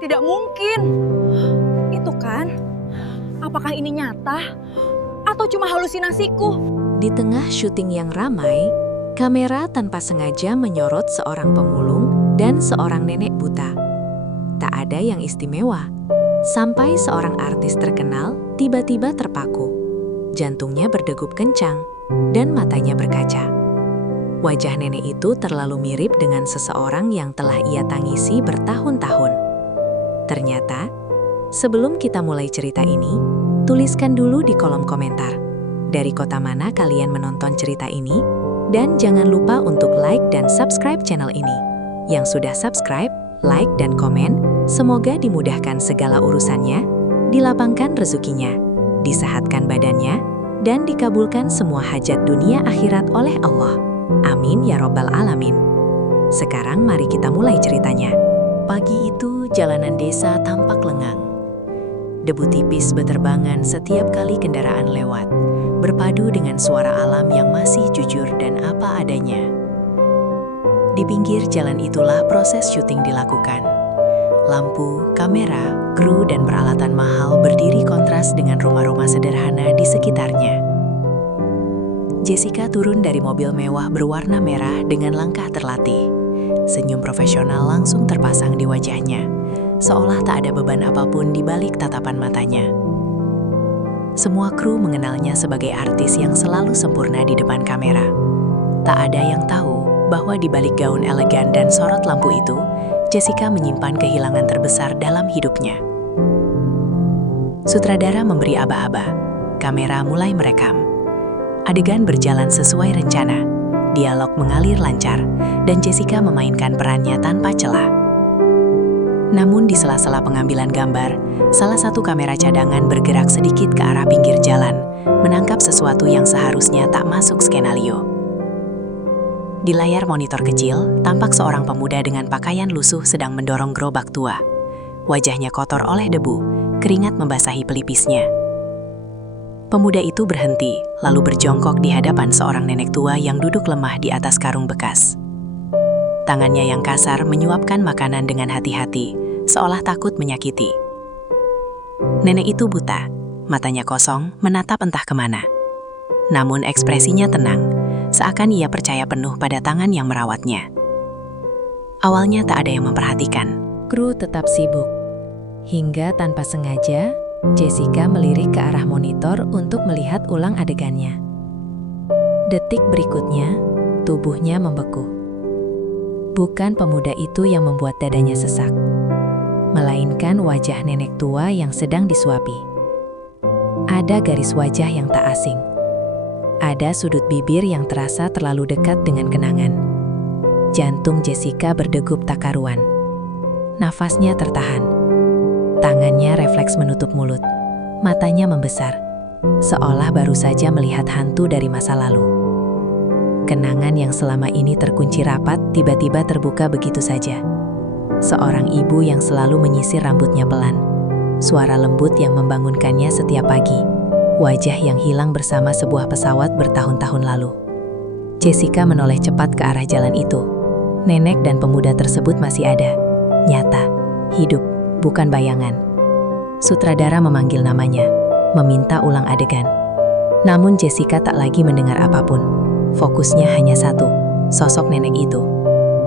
Tidak mungkin. Itu kan, apakah ini nyata atau cuma halusinasiku? Di tengah syuting yang ramai, kamera tanpa sengaja menyorot seorang pemulung dan seorang nenek buta. Tak ada yang istimewa, sampai seorang artis terkenal tiba-tiba terpaku. Jantungnya berdegup kencang dan matanya berkaca. Wajah nenek itu terlalu mirip dengan seseorang yang telah ia tangisi bertahun-tahun. Ternyata, sebelum kita mulai cerita ini, tuliskan dulu di kolom komentar dari kota mana kalian menonton cerita ini, dan jangan lupa untuk like dan subscribe channel ini. Yang sudah subscribe, like, dan komen, semoga dimudahkan segala urusannya, dilapangkan rezekinya, disehatkan badannya, dan dikabulkan semua hajat dunia akhirat oleh Allah. Amin ya Robbal Alamin. Sekarang mari kita mulai ceritanya. Pagi itu jalanan desa tampak lengang. Debu tipis beterbangan setiap kali kendaraan lewat, berpadu dengan suara alam yang masih jujur dan apa adanya. Di pinggir jalan itulah proses syuting dilakukan. Lampu, kamera, kru, dan peralatan mahal berdiri kontras dengan rumah-rumah sederhana di sekitarnya. Jessica turun dari mobil mewah berwarna merah dengan langkah terlatih. Senyum profesional langsung terpasang di wajahnya, seolah tak ada beban apapun di balik tatapan matanya. Semua kru mengenalnya sebagai artis yang selalu sempurna di depan kamera. Tak ada yang tahu bahwa di balik gaun elegan dan sorot lampu itu, Jessica menyimpan kehilangan terbesar dalam hidupnya. Sutradara memberi aba-aba. Kamera mulai merekam. Adegan berjalan sesuai rencana. Dialog mengalir lancar, dan Jessica memainkan perannya tanpa celah. Namun di sela-sela pengambilan gambar, salah satu kamera cadangan bergerak sedikit ke arah pinggir jalan, menangkap sesuatu yang seharusnya tak masuk skenario. Di layar monitor kecil, tampak seorang pemuda dengan pakaian lusuh sedang mendorong gerobak tua. Wajahnya kotor oleh debu, keringat membasahi pelipisnya. Pemuda itu berhenti, lalu berjongkok di hadapan seorang nenek tua yang duduk lemah di atas karung bekas. Tangannya yang kasar menyuapkan makanan dengan hati-hati, seolah takut menyakiti. Nenek itu buta, matanya kosong, menatap entah kemana. Namun ekspresinya tenang, seakan ia percaya penuh pada tangan yang merawatnya. Awalnya tak ada yang memperhatikan. Kru tetap sibuk. Hingga tanpa sengaja, Jessica melirik ke arah monitor untuk melihat ulang adegannya. Detik berikutnya, tubuhnya membeku. Bukan pemuda itu yang membuat dadanya sesak, melainkan wajah nenek tua yang sedang disuapi. Ada garis wajah yang tak asing. Ada sudut bibir yang terasa terlalu dekat dengan kenangan. Jantung Jessica berdegup tak karuan. Nafasnya tertahan. Tangannya refleks menutup mulut. Matanya membesar, seolah baru saja melihat hantu dari masa lalu. Kenangan yang selama ini terkunci rapat tiba-tiba terbuka begitu saja. Seorang ibu yang selalu menyisir rambutnya pelan. Suara lembut yang membangunkannya setiap pagi. Wajah yang hilang bersama sebuah pesawat bertahun-tahun lalu. Jessica menoleh cepat ke arah jalan itu. Nenek dan pemuda tersebut masih ada. Nyata, hidup, bukan bayangan. Sutradara memanggil namanya, meminta ulang adegan. Namun Jessica tak lagi mendengar apapun. Fokusnya hanya satu, sosok nenek itu.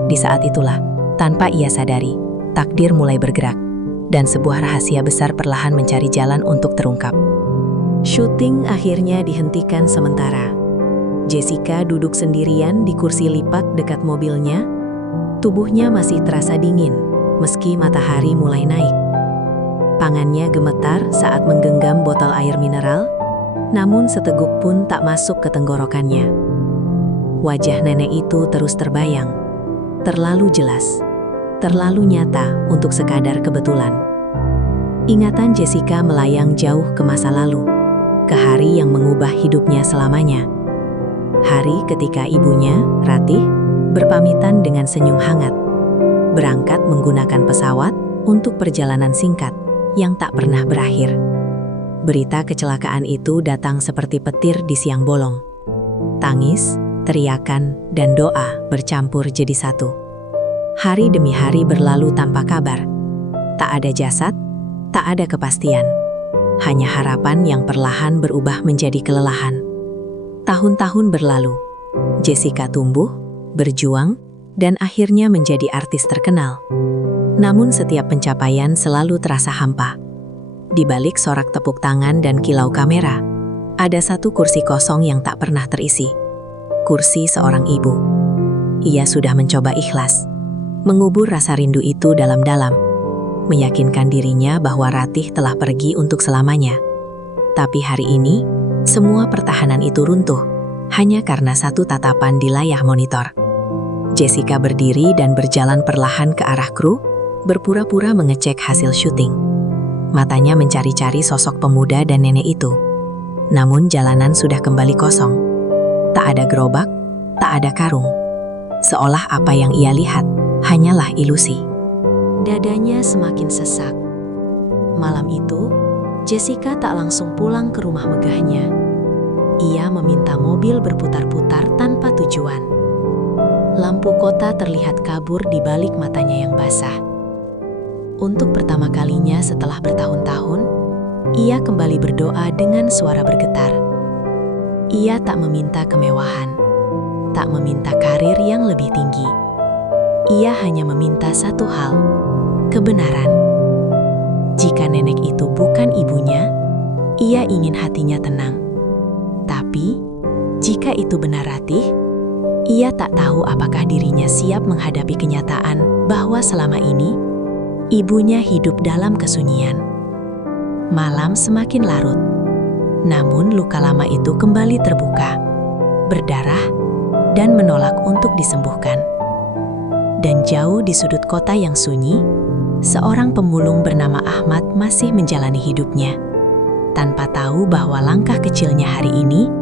Di saat itulah, tanpa ia sadari, takdir mulai bergerak, dan sebuah rahasia besar perlahan mencari jalan untuk terungkap. Syuting akhirnya dihentikan sementara. Jessica duduk sendirian di kursi lipat dekat mobilnya. Tubuhnya masih terasa dingin, meski matahari mulai naik. Tangannya gemetar saat menggenggam botol air mineral, namun seteguk pun tak masuk ke tenggorokannya. Wajah nenek itu terus terbayang, terlalu jelas, terlalu nyata untuk sekadar kebetulan. Ingatan Jessica melayang jauh ke masa lalu, ke hari yang mengubah hidupnya selamanya. Hari ketika ibunya, Ratih, berpamitan dengan senyum hangat, berangkat menggunakan pesawat untuk perjalanan singkat yang tak pernah berakhir. Berita kecelakaan itu datang seperti petir di siang bolong. Tangis, teriakan, dan doa bercampur jadi satu. Hari demi hari berlalu tanpa kabar. Tak ada jasad, tak ada kepastian. Hanya harapan yang perlahan berubah menjadi kelelahan. Tahun-tahun berlalu, Jessica tumbuh, berjuang, dan akhirnya menjadi artis terkenal. Namun setiap pencapaian selalu terasa hampa. Di balik sorak tepuk tangan dan kilau kamera, ada satu kursi kosong yang tak pernah terisi. Kursi seorang ibu. Ia sudah mencoba ikhlas, mengubur rasa rindu itu dalam-dalam, meyakinkan dirinya bahwa Ratih telah pergi untuk selamanya. Tapi hari ini, semua pertahanan itu runtuh, hanya karena satu tatapan di layar monitor. Jessica berdiri dan berjalan perlahan ke arah kru, berpura-pura mengecek hasil syuting. Matanya mencari-cari sosok pemuda dan nenek itu. Namun jalanan sudah kembali kosong. Tak ada gerobak, tak ada karung. Seolah apa yang ia lihat hanyalah ilusi. Dadanya semakin sesak. Malam itu, Jessica tak langsung pulang ke rumah megahnya. Ia meminta mobil berputar-putar tanpa tujuan. Lampu kota terlihat kabur di balik matanya yang basah. Untuk pertama kalinya setelah bertahun-tahun, ia kembali berdoa dengan suara bergetar. Ia tak meminta kemewahan, tak meminta karir yang lebih tinggi. Ia hanya meminta satu hal, kebenaran. Jika nenek itu bukan ibunya, ia ingin hatinya tenang. Tapi, jika itu benar Ratih, ia tak tahu apakah dirinya siap menghadapi kenyataan bahwa selama ini, ibunya hidup dalam kesunyian. Malam semakin larut, namun luka lama itu kembali terbuka, berdarah, dan menolak untuk disembuhkan. Dan jauh di sudut kota yang sunyi, seorang pemulung bernama Ahmad masih menjalani hidupnya, tanpa tahu bahwa langkah kecilnya hari ini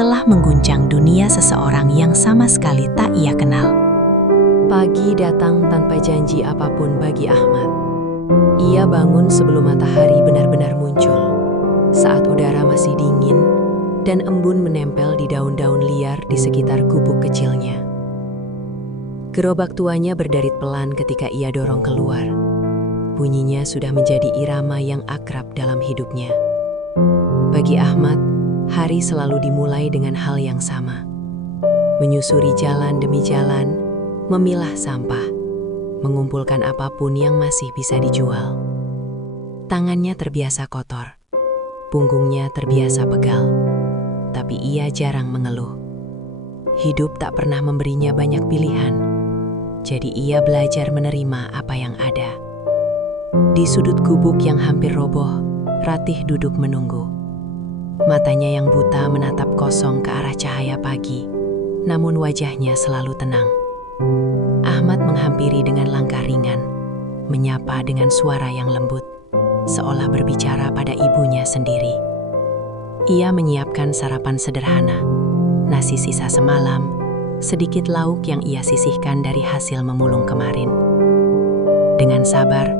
telah mengguncang dunia seseorang yang sama sekali tak ia kenal. Pagi datang tanpa janji apapun bagi Ahmad. Ia bangun sebelum matahari benar-benar muncul, saat udara masih dingin dan embun menempel di daun-daun liar di sekitar gubuk kecilnya. Gerobak tuanya berderit pelan ketika ia dorong keluar. Bunyinya sudah menjadi irama yang akrab dalam hidupnya. Bagi Ahmad, hari selalu dimulai dengan hal yang sama. Menyusuri jalan demi jalan, memilah sampah, mengumpulkan apapun yang masih bisa dijual. Tangannya terbiasa kotor, punggungnya terbiasa pegal, tapi ia jarang mengeluh. Hidup tak pernah memberinya banyak pilihan, jadi ia belajar menerima apa yang ada. Di sudut gubuk yang hampir roboh, Ratih duduk menunggu. Matanya yang buta menatap kosong ke arah cahaya pagi, namun wajahnya selalu tenang. Ahmad menghampiri dengan langkah ringan, menyapa dengan suara yang lembut, seolah berbicara pada ibunya sendiri. Ia menyiapkan sarapan sederhana, nasi sisa semalam, sedikit lauk yang ia sisihkan dari hasil memulung kemarin. Dengan sabar,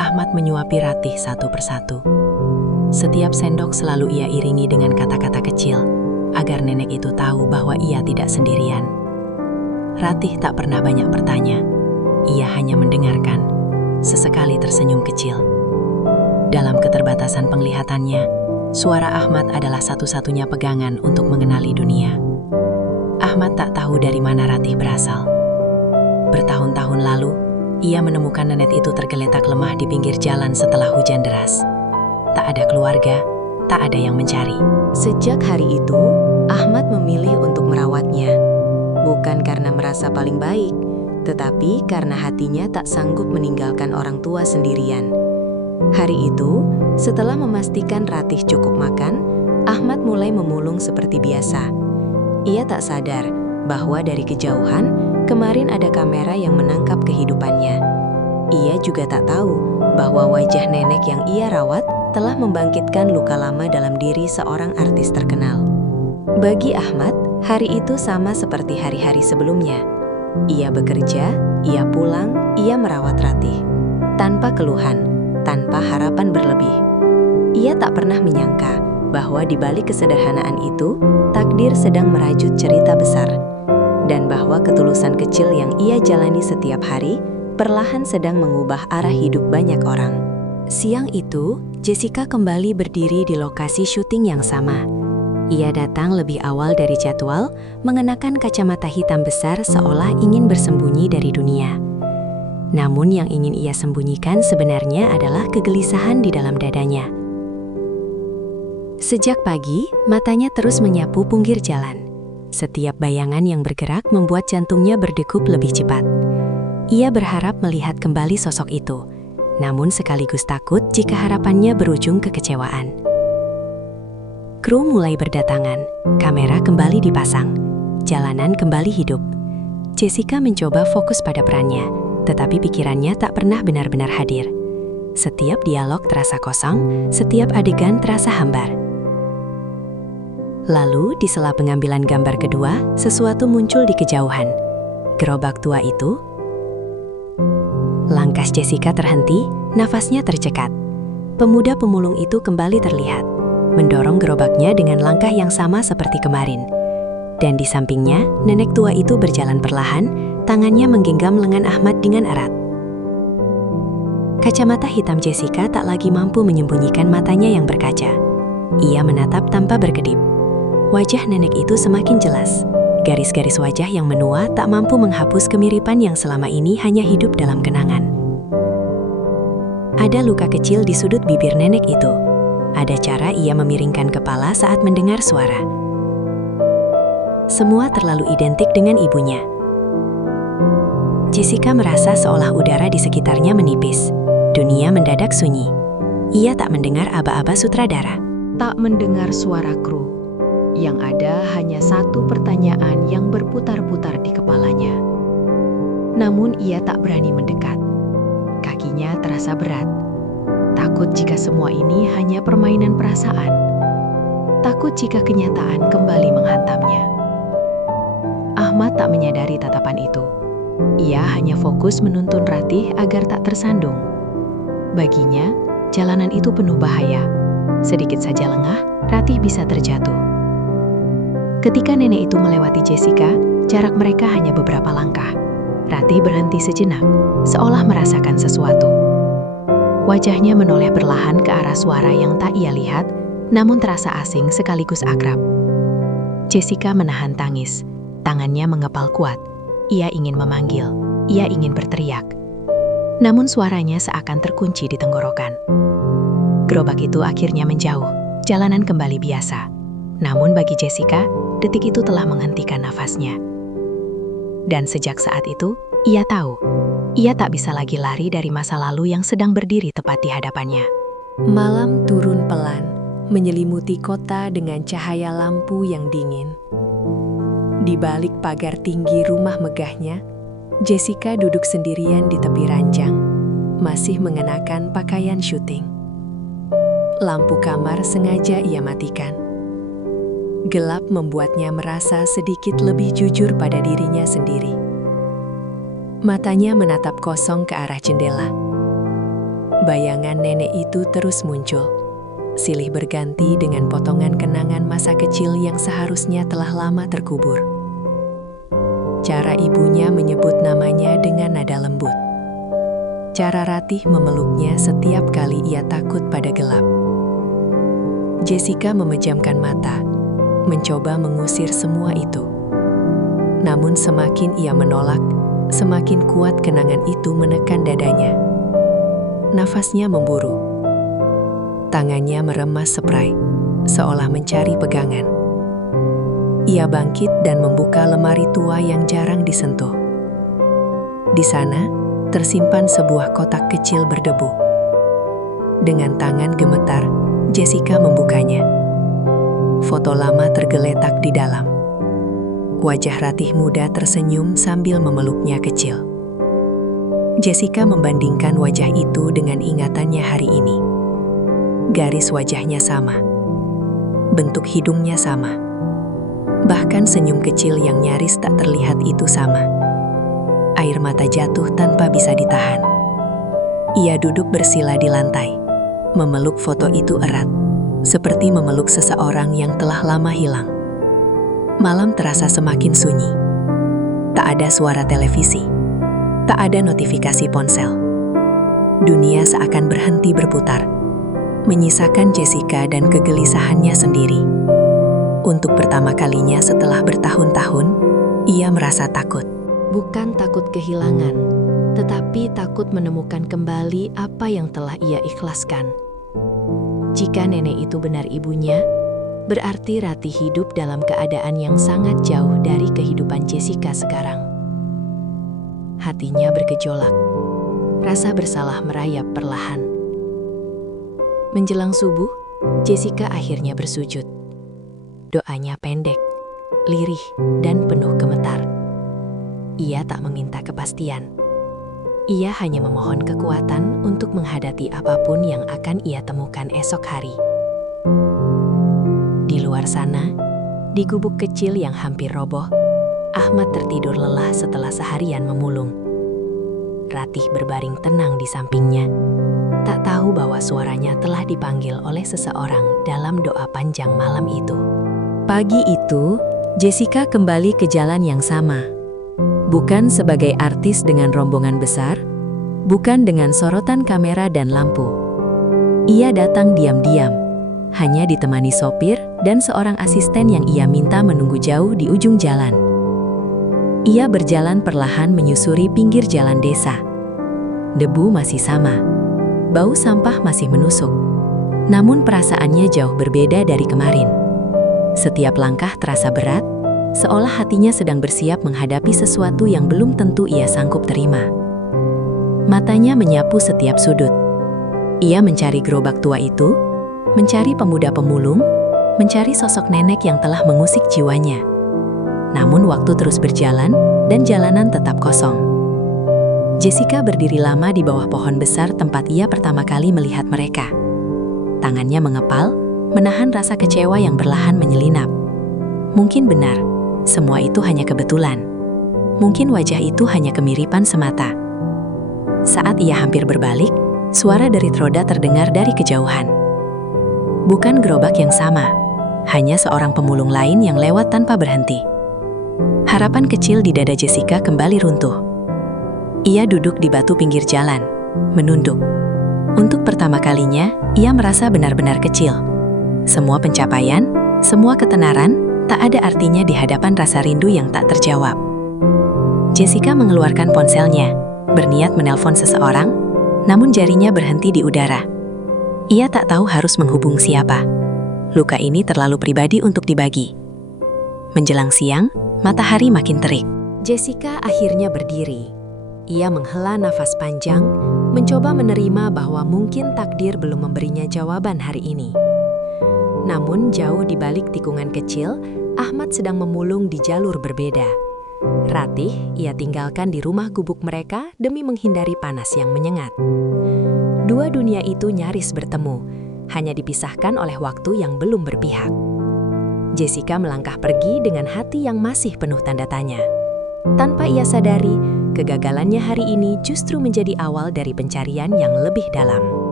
Ahmad menyuapi Ratih satu persatu. Setiap sendok selalu ia iringi dengan kata-kata kecil, agar nenek itu tahu bahwa ia tidak sendirian. Ratih tak pernah banyak bertanya, ia hanya mendengarkan, sesekali tersenyum kecil. Dalam keterbatasan penglihatannya, suara Ahmad adalah satu-satunya pegangan untuk mengenali dunia. Ahmad tak tahu dari mana Ratih berasal. Bertahun-tahun lalu, ia menemukan nenek itu tergeletak lemah di pinggir jalan setelah hujan deras. Tak ada keluarga, tak ada yang mencari. Sejak hari itu, Ahmad memilih untuk merawatnya. Bukan karena merasa paling baik, tetapi karena hatinya tak sanggup meninggalkan orang tua sendirian. Hari itu, setelah memastikan Ratih cukup makan, Ahmad mulai memulung seperti biasa. Ia tak sadar bahwa dari kejauhan, kemarin ada kamera yang menangkap kehidupannya. Ia juga tak tahu bahwa wajah nenek yang ia rawat telah membangkitkan luka lama dalam diri seorang artis terkenal. Bagi Ahmad, hari itu sama seperti hari-hari sebelumnya. Ia bekerja, ia pulang, ia merawat Ratih. Tanpa keluhan, tanpa harapan berlebih. Ia tak pernah menyangka bahwa di balik kesederhanaan itu, takdir sedang merajut cerita besar. Dan bahwa ketulusan kecil yang ia jalani setiap hari perlahan sedang mengubah arah hidup banyak orang. Siang itu, Jessica kembali berdiri di lokasi syuting yang sama. Ia datang lebih awal dari jadwal, mengenakan kacamata hitam besar seolah ingin bersembunyi dari dunia. Namun yang ingin ia sembunyikan sebenarnya adalah kegelisahan di dalam dadanya. Sejak pagi, matanya terus menyapu pinggir jalan. Setiap bayangan yang bergerak membuat jantungnya berdegup lebih cepat. Ia berharap melihat kembali sosok itu, namun sekaligus takut jika harapannya berujung kekecewaan. Kru mulai berdatangan, kamera kembali dipasang, jalanan kembali hidup. Jessica mencoba fokus pada perannya, tetapi pikirannya tak pernah benar-benar hadir. Setiap dialog terasa kosong, setiap adegan terasa hambar. Lalu, di sela pengambilan gambar kedua, sesuatu muncul di kejauhan. Gerobak tua itu. Langkah Jessica terhenti, nafasnya tercekat. Pemuda pemulung itu kembali terlihat, mendorong gerobaknya dengan langkah yang sama seperti kemarin. Dan di sampingnya, nenek tua itu berjalan perlahan, tangannya menggenggam lengan Ahmad dengan erat. Kacamata hitam Jessica tak lagi mampu menyembunyikan matanya yang berkaca. Ia menatap tanpa berkedip. Wajah nenek itu semakin jelas. Garis-garis wajah yang menua tak mampu menghapus kemiripan yang selama ini hanya hidup dalam kenangan. Ada luka kecil di sudut bibir nenek itu. Ada cara ia memiringkan kepala saat mendengar suara. Semua terlalu identik dengan ibunya. Jessica merasa seolah udara di sekitarnya menipis. Dunia mendadak sunyi. Ia tak mendengar aba-aba sutradara. Tak mendengar suara kru. Yang ada hanya satu pertanyaan yang berputar-putar di kepalanya. Namun ia tak berani mendekat. Kakinya terasa berat. Takut jika semua ini hanya permainan perasaan. Takut jika kenyataan kembali menghantamnya. Ahmad tak menyadari tatapan itu. Ia hanya fokus menuntun Ratih agar tak tersandung. Baginya, jalanan itu penuh bahaya. Sedikit saja lengah, Ratih bisa terjatuh. Ketika nenek itu melewati Jessica, jarak mereka hanya beberapa langkah. Ratih berhenti sejenak, seolah merasakan sesuatu. Wajahnya menoleh perlahan ke arah suara yang tak ia lihat, namun terasa asing sekaligus akrab. Jessica menahan tangis, tangannya mengepal kuat. Ia ingin memanggil, ia ingin berteriak. Namun suaranya seakan terkunci di tenggorokan. Gerobak itu akhirnya menjauh, jalanan kembali biasa. Namun bagi Jessica, detik itu telah menghentikan nafasnya. Dan sejak saat itu, ia tahu, ia tak bisa lagi lari dari masa lalu yang sedang berdiri tepat di hadapannya. Malam turun pelan, menyelimuti kota dengan cahaya lampu yang dingin. Di balik pagar tinggi rumah megahnya, Jessica duduk sendirian di tepi ranjang, masih mengenakan pakaian syuting. Lampu kamar sengaja ia matikan. Gelap membuatnya merasa sedikit lebih jujur pada dirinya sendiri. Matanya menatap kosong ke arah jendela. Bayangan nenek itu terus muncul, silih berganti dengan potongan kenangan masa kecil yang seharusnya telah lama terkubur. Cara ibunya menyebut namanya dengan nada lembut. Cara Ratih memeluknya setiap kali ia takut pada gelap. Jessica memejamkan mata, mencoba mengusir semua itu. Namun semakin ia menolak, semakin kuat kenangan itu menekan dadanya. Nafasnya memburu. Tangannya meremas spray, seolah mencari pegangan. Ia bangkit dan membuka lemari tua yang jarang disentuh. Di sana, tersimpan sebuah kotak kecil berdebu. Dengan tangan gemetar, Jessica membukanya. Foto lama tergeletak di dalam. Wajah Ratih muda tersenyum sambil memeluknya kecil. Jessica membandingkan wajah itu dengan ingatannya hari ini. Garis wajahnya sama. Bentuk hidungnya sama. Bahkan senyum kecil yang nyaris tak terlihat itu sama. Air mata jatuh tanpa bisa ditahan. Ia duduk bersila di lantai, memeluk foto itu erat, seperti memeluk seseorang yang telah lama hilang. Malam terasa semakin sunyi. Tak ada suara televisi. Tak ada notifikasi ponsel. Dunia seakan berhenti berputar, menyisakan Jessica dan kegelisahannya sendiri. Untuk pertama kalinya setelah bertahun-tahun, ia merasa takut. Bukan takut kehilangan, tetapi takut menemukan kembali apa yang telah ia ikhlaskan. Jika nenek itu benar ibunya, berarti Ratih hidup dalam keadaan yang sangat jauh dari kehidupan Jessica sekarang. Hatinya bergejolak, rasa bersalah merayap perlahan. Menjelang subuh, Jessica akhirnya bersujud. Doanya pendek, lirih, dan penuh gemetar. Ia tak meminta kepastian. Ia hanya memohon kekuatan untuk menghadapi apapun yang akan ia temukan esok hari. Di luar sana, di gubuk kecil yang hampir roboh, Ahmad tertidur lelah setelah seharian memulung. Ratih berbaring tenang di sampingnya, tak tahu bahwa suaranya telah dipanggil oleh seseorang dalam doa panjang malam itu. Pagi itu, Jessica kembali ke jalan yang sama. Bukan sebagai artis dengan rombongan besar, bukan dengan sorotan kamera dan lampu. Ia datang diam-diam, hanya ditemani sopir dan seorang asisten yang ia minta menunggu jauh di ujung jalan. Ia berjalan perlahan menyusuri pinggir jalan desa. Debu masih sama, bau sampah masih menusuk. Namun perasaannya jauh berbeda dari kemarin. Setiap langkah terasa berat, seolah hatinya sedang bersiap menghadapi sesuatu yang belum tentu ia sanggup terima. Matanya menyapu setiap sudut. Ia mencari gerobak tua itu, mencari pemuda pemulung, mencari sosok nenek yang telah mengusik jiwanya. Namun waktu terus berjalan, dan jalanan tetap kosong. Jessica berdiri lama di bawah pohon besar tempat ia pertama kali melihat mereka. Tangannya mengepal, menahan rasa kecewa yang perlahan menyelinap. Mungkin benar, semua itu hanya kebetulan. Mungkin wajah itu hanya kemiripan semata. Saat ia hampir berbalik, suara derit roda terdengar dari kejauhan. Bukan gerobak yang sama, hanya seorang pemulung lain yang lewat tanpa berhenti. Harapan kecil di dada Jessica kembali runtuh. Ia duduk di batu pinggir jalan, menunduk. Untuk pertama kalinya, ia merasa benar-benar kecil. Semua pencapaian, semua ketenaran, tak ada artinya di hadapan rasa rindu yang tak terjawab. Jessica mengeluarkan ponselnya, berniat menelpon seseorang, namun jarinya berhenti di udara. Ia tak tahu harus menghubung siapa. Luka ini terlalu pribadi untuk dibagi. Menjelang siang, matahari makin terik. Jessica akhirnya berdiri. Ia menghela nafas panjang, mencoba menerima bahwa mungkin takdir belum memberinya jawaban hari ini. Namun jauh di balik tikungan kecil, Ahmad sedang memulung di jalur berbeda. Ratih ia tinggalkan di rumah gubuk mereka demi menghindari panas yang menyengat. Dua dunia itu nyaris bertemu, hanya dipisahkan oleh waktu yang belum berpihak. Jessica melangkah pergi dengan hati yang masih penuh tanda tanya. Tanpa ia sadari, kegagalannya hari ini justru menjadi awal dari pencarian yang lebih dalam.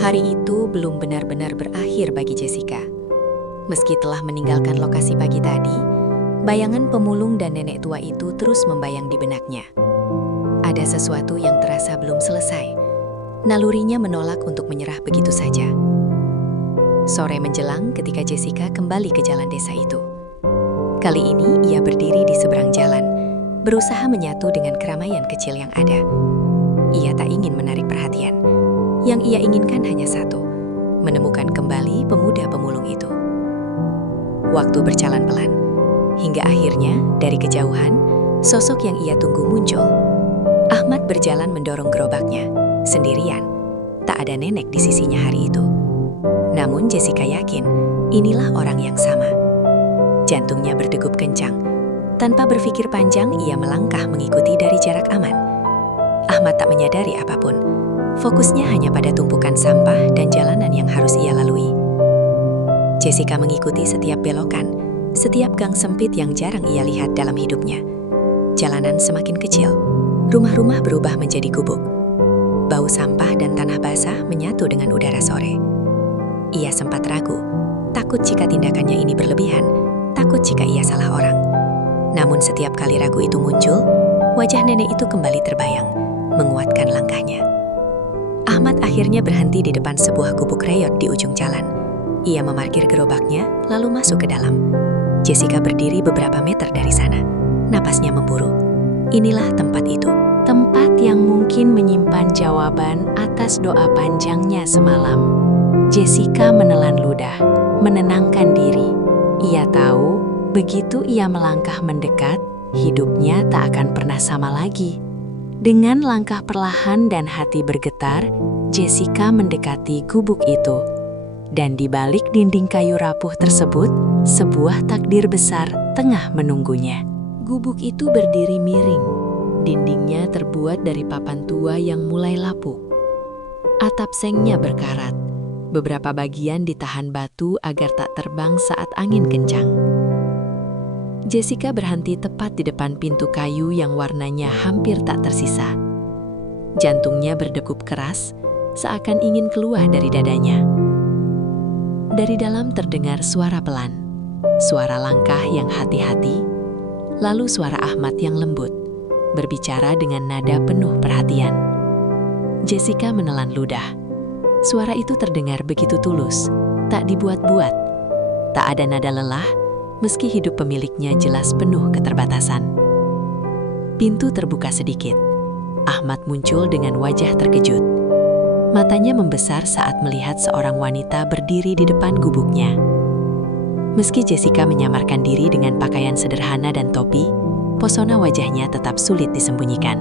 Hari itu belum benar-benar berakhir bagi Jessica. Meski telah meninggalkan lokasi pagi tadi, bayangan pemulung dan nenek tua itu terus membayang di benaknya. Ada sesuatu yang terasa belum selesai. Nalurinya menolak untuk menyerah begitu saja. Sore menjelang ketika Jessica kembali ke jalan desa itu. Kali ini ia berdiri di seberang jalan, berusaha menyatu dengan keramaian kecil yang ada. Ia tak ingin menarik perhatian. Yang ia inginkan hanya satu, menemukan kembali pemuda pemulung itu. Waktu berjalan pelan, hingga akhirnya dari kejauhan, sosok yang ia tunggu muncul. Ahmad berjalan mendorong gerobaknya, sendirian. Tak ada nenek di sisinya hari itu. Namun Jessica yakin, inilah orang yang sama. Jantungnya berdegup kencang. Tanpa berpikir panjang, ia melangkah mengikuti dari jarak aman. Ahmad tak menyadari apapun. Fokusnya hanya pada tumpukan sampah dan jalanan yang harus ia lalui. Jessica mengikuti setiap belokan, setiap gang sempit yang jarang ia lihat dalam hidupnya. Jalanan semakin kecil, rumah-rumah berubah menjadi gubuk. Bau sampah dan tanah basah menyatu dengan udara sore. Ia sempat ragu, takut jika tindakannya ini berlebihan, takut jika ia salah orang. Namun setiap kali ragu itu muncul, wajah nenek itu kembali terbayang. menguatkan langkahnya. Ahmad akhirnya berhenti di depan sebuah gubuk reyot di ujung jalan. Ia memarkir gerobaknya, lalu masuk ke dalam. Jessica berdiri beberapa meter dari sana. Napasnya memburu. Inilah tempat itu. Tempat yang mungkin menyimpan jawaban atas doa panjangnya semalam. Jessica menelan ludah, menenangkan diri. Ia tahu, begitu ia melangkah mendekat, hidupnya tak akan pernah sama lagi. Dengan langkah perlahan dan hati bergetar, Jessica mendekati gubuk itu. Dan di balik dinding kayu rapuh tersebut, sebuah takdir besar tengah menunggunya. Gubuk itu berdiri miring. Dindingnya terbuat dari papan tua yang mulai lapuk. Atap sengnya berkarat. Beberapa bagian ditahan batu agar tak terbang saat angin kencang. Jessica berhenti tepat di depan pintu kayu yang warnanya hampir tak tersisa. Jantungnya berdegup keras, seakan ingin keluar dari dadanya. Dari dalam terdengar suara pelan, suara langkah yang hati-hati, lalu suara Ahmad yang lembut, berbicara dengan nada penuh perhatian. Jessica menelan ludah. Suara itu terdengar begitu tulus, tak dibuat-buat. Tak ada nada lelah, meski hidup pemiliknya jelas penuh keterbatasan. Pintu terbuka sedikit. Ahmad muncul dengan wajah terkejut. Matanya membesar saat melihat seorang wanita berdiri di depan gubuknya. Meski Jessica menyamarkan diri dengan pakaian sederhana dan topi, pesona wajahnya tetap sulit disembunyikan.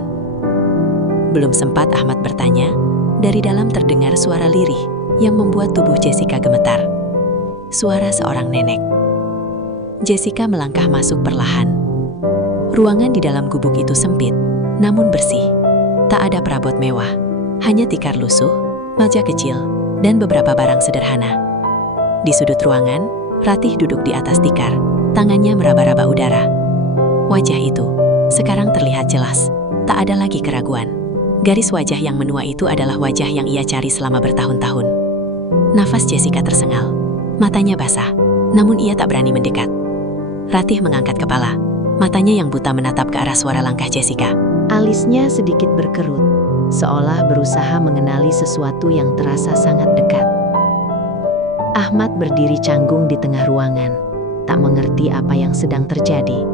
Belum sempat Ahmad bertanya, dari dalam terdengar suara lirih yang membuat tubuh Jessica gemetar. Suara seorang nenek. Jessica melangkah masuk perlahan. Ruangan di dalam gubuk itu sempit, namun bersih. Tak ada perabot mewah, hanya tikar lusuh, meja kecil, dan beberapa barang sederhana. Di sudut ruangan, Ratih duduk di atas tikar, tangannya meraba-raba udara. Wajah itu sekarang terlihat jelas, tak ada lagi keraguan. Garis wajah yang menua itu adalah wajah yang ia cari selama bertahun-tahun. Nafas Jessica tersengal, matanya basah, namun ia tak berani mendekat. Ratih mengangkat kepala, matanya yang buta menatap ke arah suara langkah Jessica. Alisnya sedikit berkerut, seolah berusaha mengenali sesuatu yang terasa sangat dekat. Ahmad berdiri canggung di tengah ruangan, tak mengerti apa yang sedang terjadi.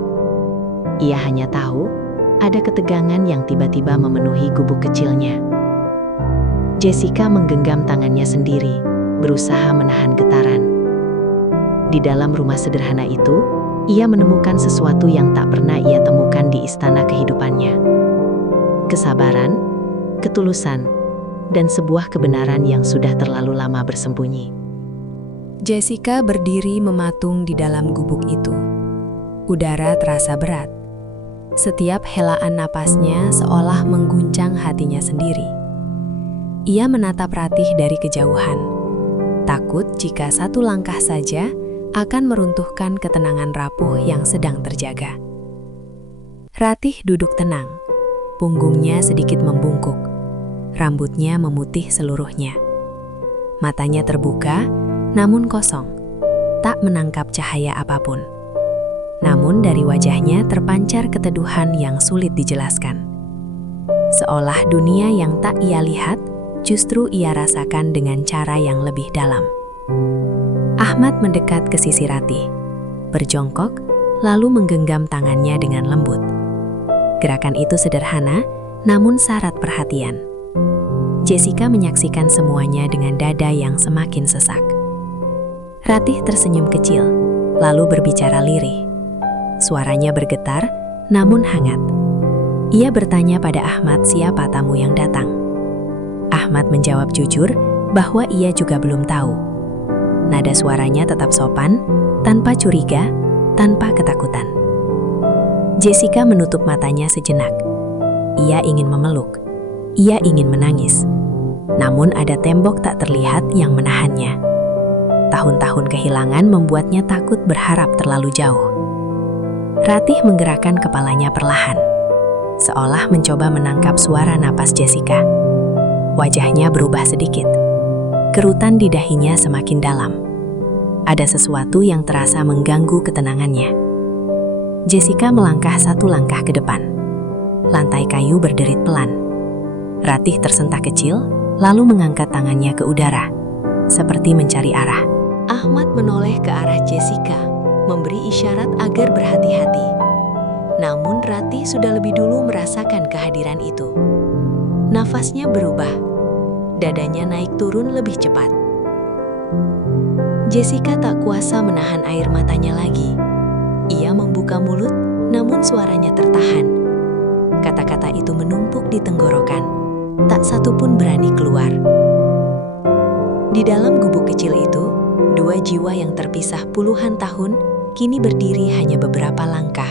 Ia hanya tahu ada ketegangan yang tiba-tiba memenuhi gubuk kecilnya. Jessica menggenggam tangannya sendiri, berusaha menahan getaran. Di dalam rumah sederhana itu, ia menemukan sesuatu yang tak pernah ia temukan di istana kehidupannya. Kesabaran, ketulusan, dan sebuah kebenaran yang sudah terlalu lama bersembunyi. Jessica berdiri mematung di dalam gubuk itu. Udara terasa berat. Setiap helaan napasnya seolah mengguncang hatinya sendiri. Ia menatap Ratih dari kejauhan, takut jika satu langkah saja akan meruntuhkan ketenangan rapuh yang sedang terjaga. Ratih duduk tenang, punggungnya sedikit membungkuk, rambutnya memutih seluruhnya. Matanya terbuka, namun kosong, tak menangkap cahaya apapun. Namun dari wajahnya terpancar keteduhan yang sulit dijelaskan. Seolah dunia yang tak ia lihat, justru ia rasakan dengan cara yang lebih dalam. Ahmad mendekat ke sisi Ratih, berjongkok, lalu menggenggam tangannya dengan lembut. Gerakan itu sederhana, namun syarat perhatian. Jessica menyaksikan semuanya dengan dada yang semakin sesak. Ratih tersenyum kecil, lalu berbicara lirih. Suaranya bergetar, namun hangat. Ia bertanya pada Ahmad siapa tamu yang datang. Ahmad menjawab jujur bahwa ia juga belum tahu. Nada suaranya tetap sopan, tanpa curiga, tanpa ketakutan. Jessica menutup matanya sejenak. Ia ingin memeluk. Ia ingin menangis. Namun ada tembok tak terlihat yang menahannya. Tahun-tahun kehilangan membuatnya takut berharap terlalu jauh. Ratih menggerakkan kepalanya perlahan, seolah mencoba menangkap suara napas Jessica. Wajahnya berubah sedikit. Kerutan di dahinya semakin dalam. Ada sesuatu yang terasa mengganggu ketenangannya. Jessica melangkah satu langkah ke depan. Lantai kayu berderit pelan. Ratih tersentak kecil, lalu mengangkat tangannya ke udara, seperti mencari arah. Ahmad menoleh ke arah Jessica, memberi isyarat agar berhati-hati. Namun Ratih sudah lebih dulu merasakan kehadiran itu. Nafasnya berubah, dadanya naik turun lebih cepat. Jessica tak kuasa menahan air matanya lagi. Ia membuka mulut, namun suaranya tertahan. Kata-kata itu menumpuk di tenggorokan, tak satu pun berani keluar. Di dalam gubuk kecil itu, dua jiwa yang terpisah puluhan tahun kini berdiri hanya beberapa langkah.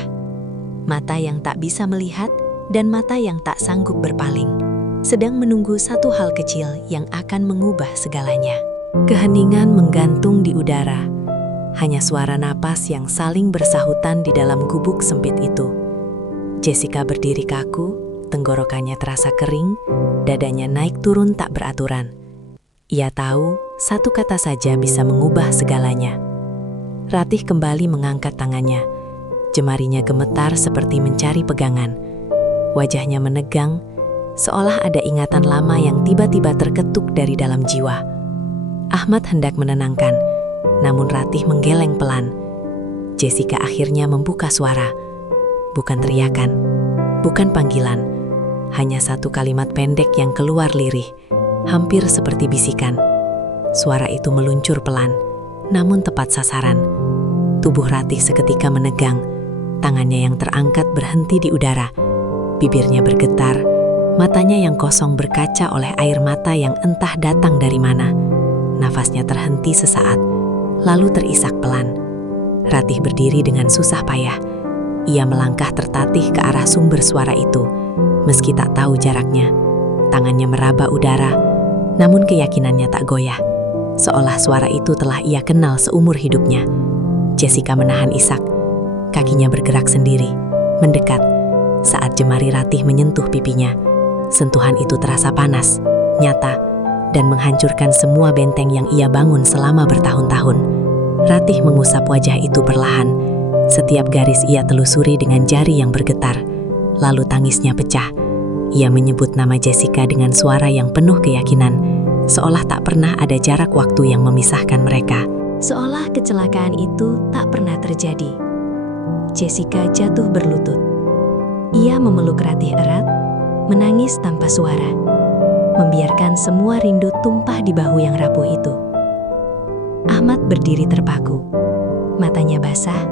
Mata yang tak bisa melihat dan mata yang tak sanggup berpaling, sedang menunggu satu hal kecil yang akan mengubah segalanya. Keheningan menggantung di udara. Hanya suara napas yang saling bersahutan di dalam gubuk sempit itu. Jessica berdiri kaku, tenggorokannya terasa kering, dadanya naik turun tak beraturan. Ia tahu satu kata saja bisa mengubah segalanya. Ratih kembali mengangkat tangannya. Jemarinya gemetar seperti mencari pegangan. Wajahnya menegang, seolah ada ingatan lama yang tiba-tiba terketuk dari dalam jiwa. Ahmad hendak menenangkan, namun Ratih menggeleng pelan. Jessica akhirnya membuka suara. Bukan teriakan, bukan panggilan, hanya satu kalimat pendek yang keluar lirih, hampir seperti bisikan. Suara itu meluncur pelan, namun tepat sasaran. Tubuh Ratih seketika menegang, tangannya yang terangkat berhenti di udara. Bibirnya bergetar, matanya yang kosong berkaca oleh air mata yang entah datang dari mana. Nafasnya terhenti sesaat, lalu terisak pelan. Ratih berdiri dengan susah payah. Ia melangkah tertatih ke arah sumber suara itu. Meski tak tahu jaraknya, tangannya meraba udara, namun keyakinannya tak goyah. Seolah suara itu telah ia kenal seumur hidupnya. Jessica menahan isak. Kakinya bergerak sendiri, mendekat. Saat jemari Ratih menyentuh pipinya, sentuhan itu terasa panas, nyata, dan menghancurkan semua benteng yang ia bangun selama bertahun-tahun. Ratih mengusap wajah itu perlahan. Setiap garis ia telusuri dengan jari yang bergetar. Lalu tangisnya pecah. Ia menyebut nama Jessica dengan suara yang penuh keyakinan, seolah tak pernah ada jarak waktu yang memisahkan mereka. Seolah kecelakaan itu tak pernah terjadi. Jessica jatuh berlutut. Ia memeluk Ratih erat, menangis tanpa suara, membiarkan semua rindu tumpah di bahu yang rapuh itu. Ahmad berdiri terpaku. Matanya basah,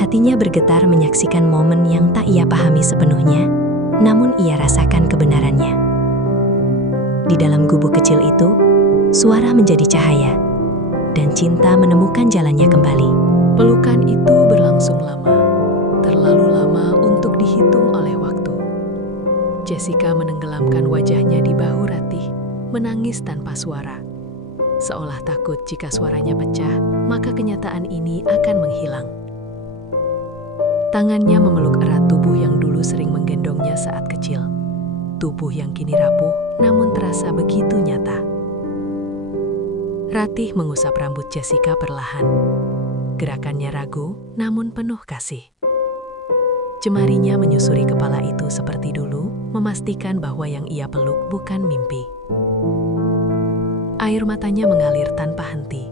hatinya bergetar menyaksikan momen yang tak ia pahami sepenuhnya, namun ia rasakan kebenarannya. Di dalam gubuk kecil itu, suara menjadi cahaya, dan cinta menemukan jalannya kembali. Pelukan itu berlangsung lama, terlalu lama untuk dihitung oleh waktu. Jessica menenggelamkan wajahnya di bahu Ratih, menangis tanpa suara. Seolah takut jika suaranya pecah, maka kenyataan ini akan menghilang. Tangannya memeluk erat tubuh yang dulu sering menggendongnya saat kecil. Tubuh yang kini rapuh, namun terasa begitu nyata. Ratih mengusap rambut Jessica perlahan. Gerakannya ragu, namun penuh kasih. Jemarinya menyusuri kepala itu seperti dulu, memastikan bahwa yang ia peluk bukan mimpi. Air matanya mengalir tanpa henti,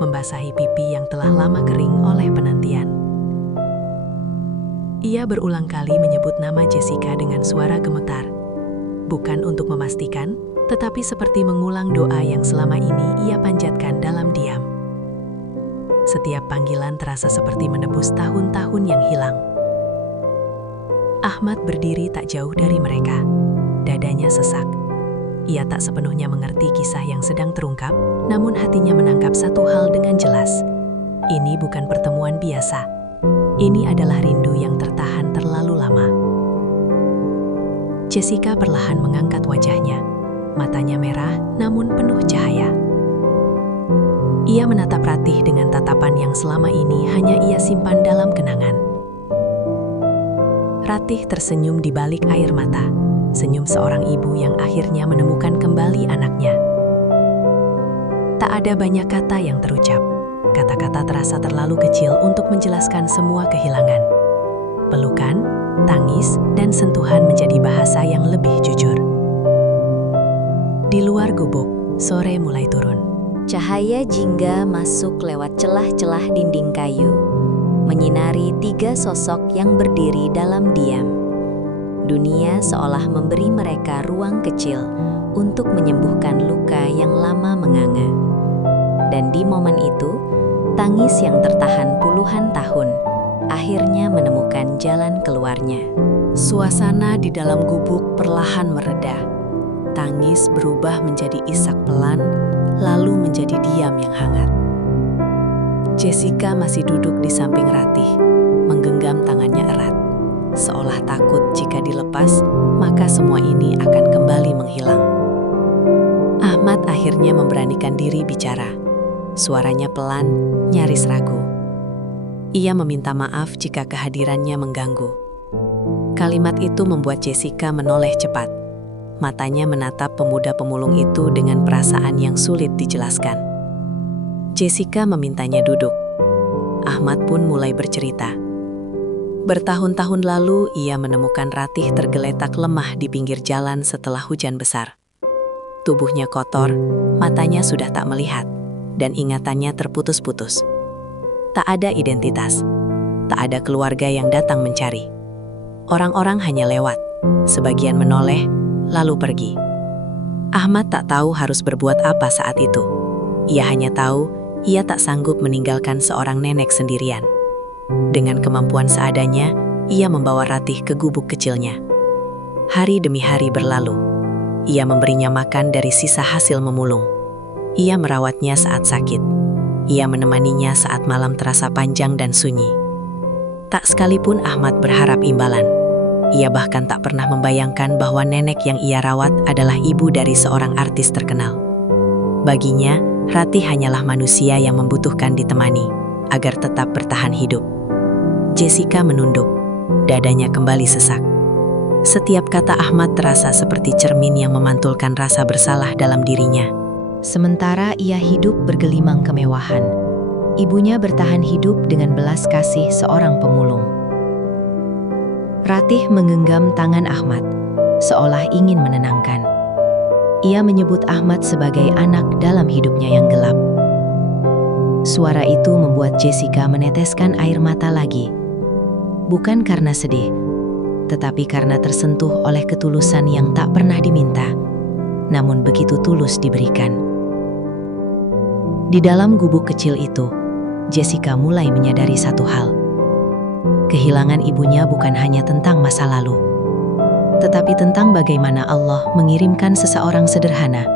membasahi pipi yang telah lama kering oleh penantian. Ia berulang kali menyebut nama Jessica dengan suara gemetar, bukan untuk memastikan, tetapi seperti mengulang doa yang selama ini ia panjatkan dalam diam. Setiap panggilan terasa seperti menebus tahun-tahun yang hilang. Ahmad berdiri tak jauh dari mereka. Dadanya sesak. Ia tak sepenuhnya mengerti kisah yang sedang terungkap, namun hatinya menangkap satu hal dengan jelas. Ini bukan pertemuan biasa. Ini adalah rindu yang tertahan terlalu lama. Jessica perlahan mengangkat wajahnya. Matanya merah, namun penuh cahaya. Ia menatap Ratih dengan tatapan yang selama ini hanya ia simpan dalam kenangan. Ratih tersenyum di balik air mata, senyum seorang ibu yang akhirnya menemukan kembali anaknya. Tak ada banyak kata yang terucap. Kata-kata terasa terlalu kecil untuk menjelaskan semua kehilangan. Pelukan, tangis, dan sentuhan menjadi bahasa yang lebih jujur. Di luar gubuk, sore mulai turun. Cahaya jingga masuk lewat celah-celah dinding kayu, menyinari 3 sosok yang berdiri dalam diam. Dunia seolah memberi mereka ruang kecil untuk menyembuhkan luka yang lama menganga. Dan di momen itu, tangis yang tertahan puluhan tahun akhirnya menemukan jalan keluarnya. Suasana di dalam gubuk perlahan mereda. Tangis berubah menjadi isak pelan, lalu menjadi diam yang hangat. Jessica masih duduk di samping Ratih, menggenggam tangannya erat, seolah takut jika dilepas, maka semua ini akan kembali menghilang. Ahmad akhirnya memberanikan diri bicara. Suaranya pelan, nyaris ragu. Ia meminta maaf jika kehadirannya mengganggu. Kalimat itu membuat Jessica menoleh cepat. Matanya menatap pemuda pemulung itu dengan perasaan yang sulit dijelaskan. Jessica memintanya duduk. Ahmad pun mulai bercerita. Bertahun-tahun lalu, ia menemukan Ratih tergeletak lemah di pinggir jalan setelah hujan besar. Tubuhnya kotor, matanya sudah tak melihat, dan ingatannya terputus-putus. Tak ada identitas, tak ada keluarga yang datang mencari. Orang-orang hanya lewat, sebagian menoleh, lalu pergi. Ahmad tak tahu harus berbuat apa saat itu. Ia hanya tahu, ia tak sanggup meninggalkan seorang nenek sendirian. Dengan kemampuan seadanya, ia membawa Ratih ke gubuk kecilnya. Hari demi hari berlalu. Ia memberinya makan dari sisa hasil memulung. Ia merawatnya saat sakit. Ia menemaninya saat malam terasa panjang dan sunyi. Tak sekalipun Ahmad berharap imbalan. Ia bahkan tak pernah membayangkan bahwa nenek yang ia rawat adalah ibu dari seorang artis terkenal. Baginya, Ratih hanyalah manusia yang membutuhkan ditemani, agar tetap bertahan hidup. Jessica menunduk, dadanya kembali sesak. Setiap kata Ahmad terasa seperti cermin yang memantulkan rasa bersalah dalam dirinya. Sementara ia hidup bergelimang kemewahan, ibunya bertahan hidup dengan belas kasih seorang pemulung. Ratih menggenggam tangan Ahmad, seolah ingin menenangkan. Ia menyebut Ahmad sebagai anak dalam hidupnya yang gelap. Suara itu membuat Jessica meneteskan air mata lagi. Bukan karena sedih, tetapi karena tersentuh oleh ketulusan yang tak pernah diminta, namun begitu tulus diberikan. Di dalam gubuk kecil itu, Jessica mulai menyadari satu hal. Kehilangan ibunya bukan hanya tentang masa lalu, tetapi tentang bagaimana Allah mengirimkan seseorang sederhana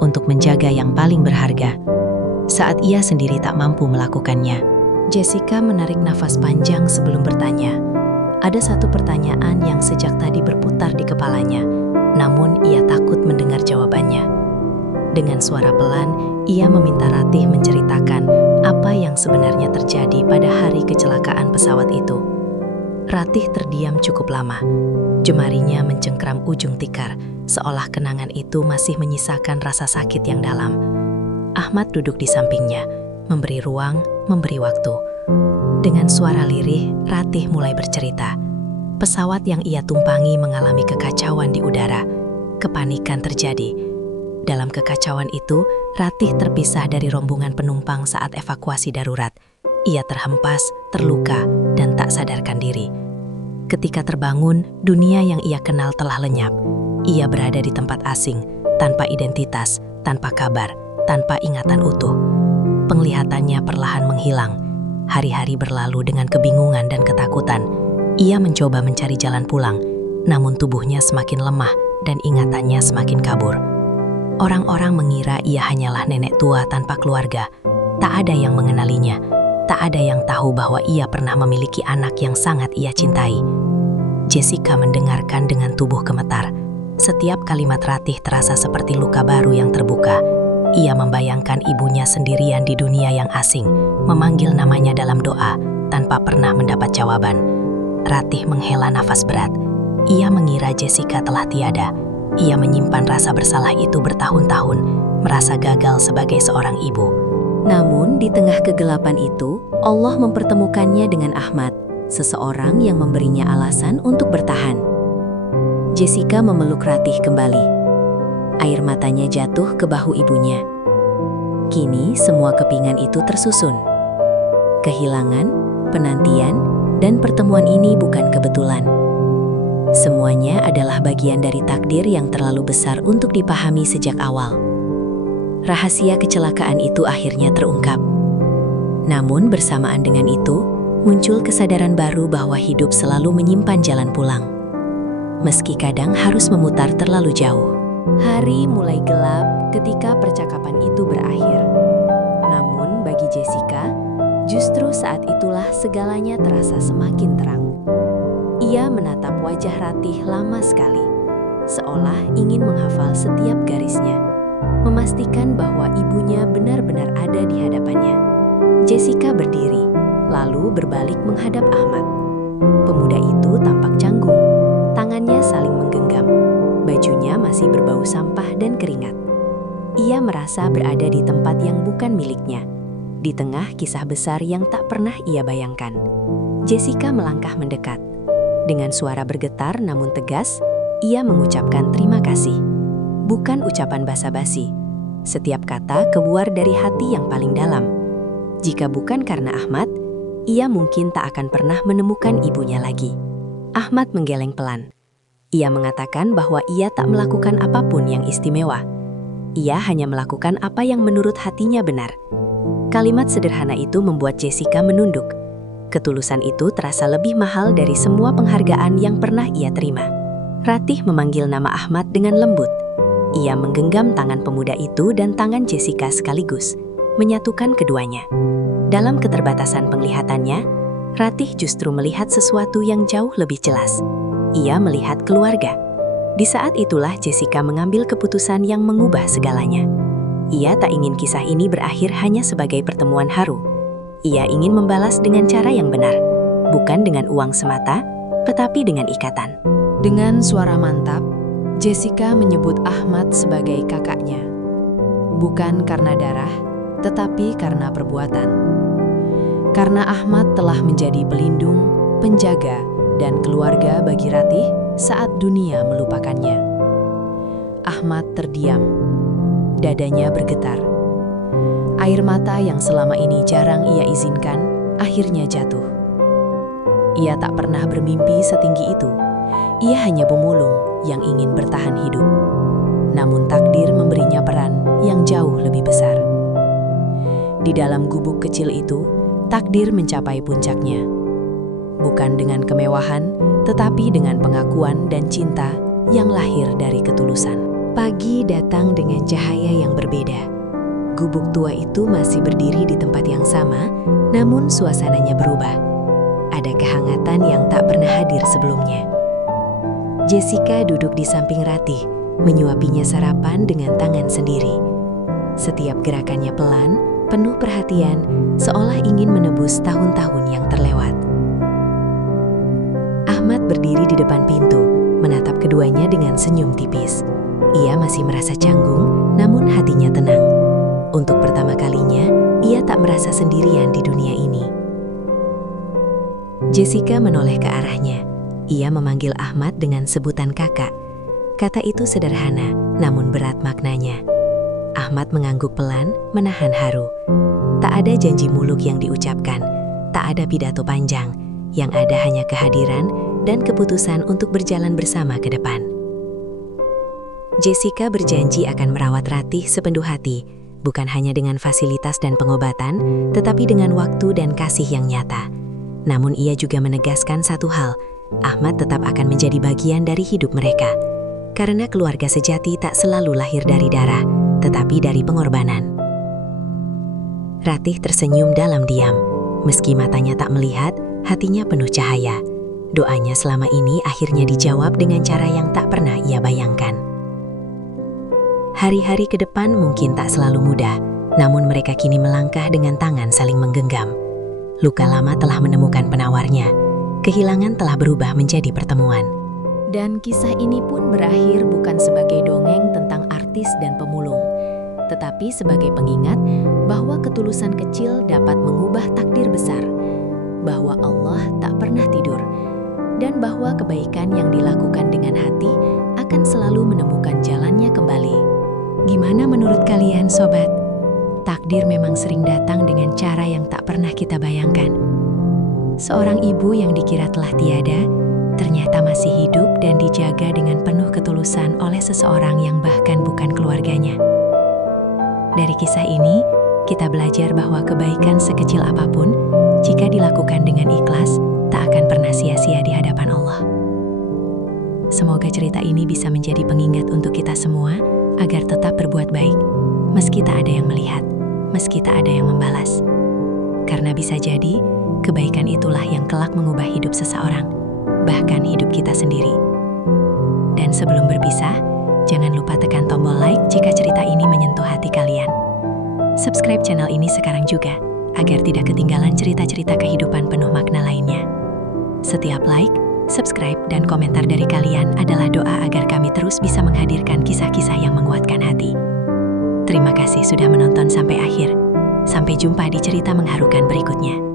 untuk menjaga yang paling berharga saat ia sendiri tak mampu melakukannya. Jessica menarik nafas panjang sebelum bertanya. Ada satu pertanyaan yang sejak tadi berputar di kepalanya, namun ia takut mendengar jawabannya. Dengan suara pelan, ia meminta Ratih menceritakan apa yang sebenarnya terjadi pada hari kecelakaan pesawat itu. Ratih terdiam cukup lama. Jemarinya mencengkram ujung tikar, seolah kenangan itu masih menyisakan rasa sakit yang dalam. Ahmad duduk di sampingnya, memberi ruang, memberi waktu. Dengan suara lirih, Ratih mulai bercerita. Pesawat yang ia tumpangi mengalami kekacauan di udara. Kepanikan terjadi. Dalam kekacauan itu, Ratih terpisah dari rombongan penumpang saat evakuasi darurat. Ia terhempas, terluka, dan tak sadarkan diri. Ketika terbangun, dunia yang ia kenal telah lenyap. Ia berada di tempat asing, tanpa identitas, tanpa kabar, tanpa ingatan utuh. Penglihatannya perlahan menghilang. Hari-hari berlalu dengan kebingungan dan ketakutan. Ia mencoba mencari jalan pulang, namun tubuhnya semakin lemah dan ingatannya semakin kabur. Orang-orang mengira ia hanyalah nenek tua tanpa keluarga. Tak ada yang mengenalinya. Tak ada yang tahu bahwa ia pernah memiliki anak yang sangat ia cintai. Jessica mendengarkan dengan tubuh gemetar. Setiap kalimat Ratih terasa seperti luka baru yang terbuka. Ia membayangkan ibunya sendirian di dunia yang asing, memanggil namanya dalam doa, tanpa pernah mendapat jawaban. Ratih menghela nafas berat. Ia mengira Jessica telah tiada. Ia menyimpan rasa bersalah itu bertahun-tahun, merasa gagal sebagai seorang ibu. Namun, di tengah kegelapan itu, Allah mempertemukannya dengan Ahmad, seseorang yang memberinya alasan untuk bertahan. Jessica memeluk Ratih kembali. Air matanya jatuh ke bahu ibunya. Kini semua kepingan itu tersusun. Kehilangan, penantian, dan pertemuan ini bukan kebetulan. Semuanya adalah bagian dari takdir yang terlalu besar untuk dipahami sejak awal. Rahasia kecelakaan itu akhirnya terungkap. Namun bersamaan dengan itu, muncul kesadaran baru bahwa hidup selalu menyimpan jalan pulang. Meski kadang harus memutar terlalu jauh. Hari mulai gelap ketika percakapan itu berakhir. Namun bagi Jessica, justru saat itulah segalanya terasa semakin terang. Ia menatap wajah Ratih lama sekali, seolah ingin menghafal setiap garisnya, memastikan bahwa ibunya benar-benar ada di hadapannya. Jessica berdiri, lalu berbalik menghadap Ahmad. Pemuda itu tampak canggung, tangannya saling menggenggam, bajunya masih berbau sampah dan keringat. Ia merasa berada di tempat yang bukan miliknya, di tengah kisah besar yang tak pernah ia bayangkan. Jessica melangkah mendekat. Dengan suara bergetar namun tegas, ia mengucapkan terima kasih. Bukan ucapan basa-basi. Setiap kata keluar dari hati yang paling dalam. Jika bukan karena Ahmad, ia mungkin tak akan pernah menemukan ibunya lagi. Ahmad menggeleng pelan. Ia mengatakan bahwa ia tak melakukan apapun yang istimewa. Ia hanya melakukan apa yang menurut hatinya benar. Kalimat sederhana itu membuat Jessica menunduk. Ketulusan itu terasa lebih mahal dari semua penghargaan yang pernah ia terima. Ratih memanggil nama Ahmad dengan lembut. Ia menggenggam tangan pemuda itu dan tangan Jessica sekaligus, menyatukan keduanya. Dalam keterbatasan penglihatannya, Ratih justru melihat sesuatu yang jauh lebih jelas. Ia melihat keluarga. Di saat itulah Jessica mengambil keputusan yang mengubah segalanya. Ia tak ingin kisah ini berakhir hanya sebagai pertemuan haru. Ia ingin membalas dengan cara yang benar, bukan dengan uang semata, tetapi dengan ikatan. Dengan suara mantap, Jessica menyebut Ahmad sebagai kakaknya. Bukan karena darah, tetapi karena perbuatan. Karena Ahmad telah menjadi pelindung, penjaga, dan keluarga bagi Ratih saat dunia melupakannya. Ahmad terdiam. Dadanya bergetar. Air mata yang selama ini jarang ia izinkan, akhirnya jatuh. Ia tak pernah bermimpi setinggi itu. Ia hanya pemulung yang ingin bertahan hidup. Namun takdir memberinya peran yang jauh lebih besar. Di dalam gubuk kecil itu, takdir mencapai puncaknya. Bukan dengan kemewahan, tetapi dengan pengakuan dan cinta yang lahir dari ketulusan. Pagi datang dengan cahaya yang berbeda. Gubuk tua itu masih berdiri di tempat yang sama, namun suasananya berubah. Ada kehangatan yang tak pernah hadir sebelumnya. Jessica duduk di samping Ratih, menyuapinya sarapan dengan tangan sendiri. Setiap gerakannya pelan, penuh perhatian, seolah ingin menebus tahun-tahun yang terlewat. Ahmad berdiri di depan pintu, menatap keduanya dengan senyum tipis. Ia masih merasa canggung, namun hatinya tenang. Untuk pertama kalinya, ia tak merasa sendirian di dunia ini. Jessica menoleh ke arahnya. Ia memanggil Ahmad dengan sebutan kakak. Kata itu sederhana, namun berat maknanya. Ahmad mengangguk pelan, menahan haru. Tak ada janji muluk yang diucapkan, tak ada pidato panjang. Yang ada hanya kehadiran dan keputusan untuk berjalan bersama ke depan. Jessica berjanji akan merawat Ratih sepenuh hati, bukan hanya dengan fasilitas dan pengobatan, tetapi dengan waktu dan kasih yang nyata. Namun ia juga menegaskan satu hal, Ahmad tetap akan menjadi bagian dari hidup mereka. Karena keluarga sejati tak selalu lahir dari darah, tetapi dari pengorbanan. Ratih tersenyum dalam diam. Meski matanya tak melihat, hatinya penuh cahaya. Doanya selama ini akhirnya dijawab dengan cara yang tak pernah ia bayangkan. Hari-hari ke depan mungkin tak selalu mudah, namun mereka kini melangkah dengan tangan saling menggenggam. Luka lama telah menemukan penawarnya, kehilangan telah berubah menjadi pertemuan. Dan kisah ini pun berakhir bukan sebagai dongeng tentang artis dan pemulung, tetapi sebagai pengingat bahwa ketulusan kecil dapat mengubah takdir besar, bahwa Allah tak pernah tidur, dan bahwa kebaikan yang dilakukan dengan hati akan selalu menemukan jalannya kembali. Gimana menurut kalian, sobat? Takdir memang sering datang dengan cara yang tak pernah kita bayangkan. Seorang ibu yang dikira telah tiada, ternyata masih hidup dan dijaga dengan penuh ketulusan oleh seseorang yang bahkan bukan keluarganya. Dari kisah ini, kita belajar bahwa kebaikan sekecil apapun, jika dilakukan dengan ikhlas, tak akan pernah sia-sia di hadapan Allah. Semoga cerita ini bisa menjadi pengingat untuk kita semua, agar tetap berbuat baik, meski tak ada yang melihat, meski tak ada yang membalas. Karena bisa jadi, kebaikan itulah yang kelak mengubah hidup seseorang, bahkan hidup kita sendiri. Dan sebelum berpisah, jangan lupa tekan tombol like jika cerita ini menyentuh hati kalian. Subscribe channel ini sekarang juga, agar tidak ketinggalan cerita-cerita kehidupan penuh makna lainnya. Setiap like, subscribe, dan komentar dari kalian adalah doa agar kami terus bisa menghadirkan kisah-kisah yang menguatkan hati. Terima kasih sudah menonton sampai akhir. Sampai jumpa di cerita mengharukan berikutnya.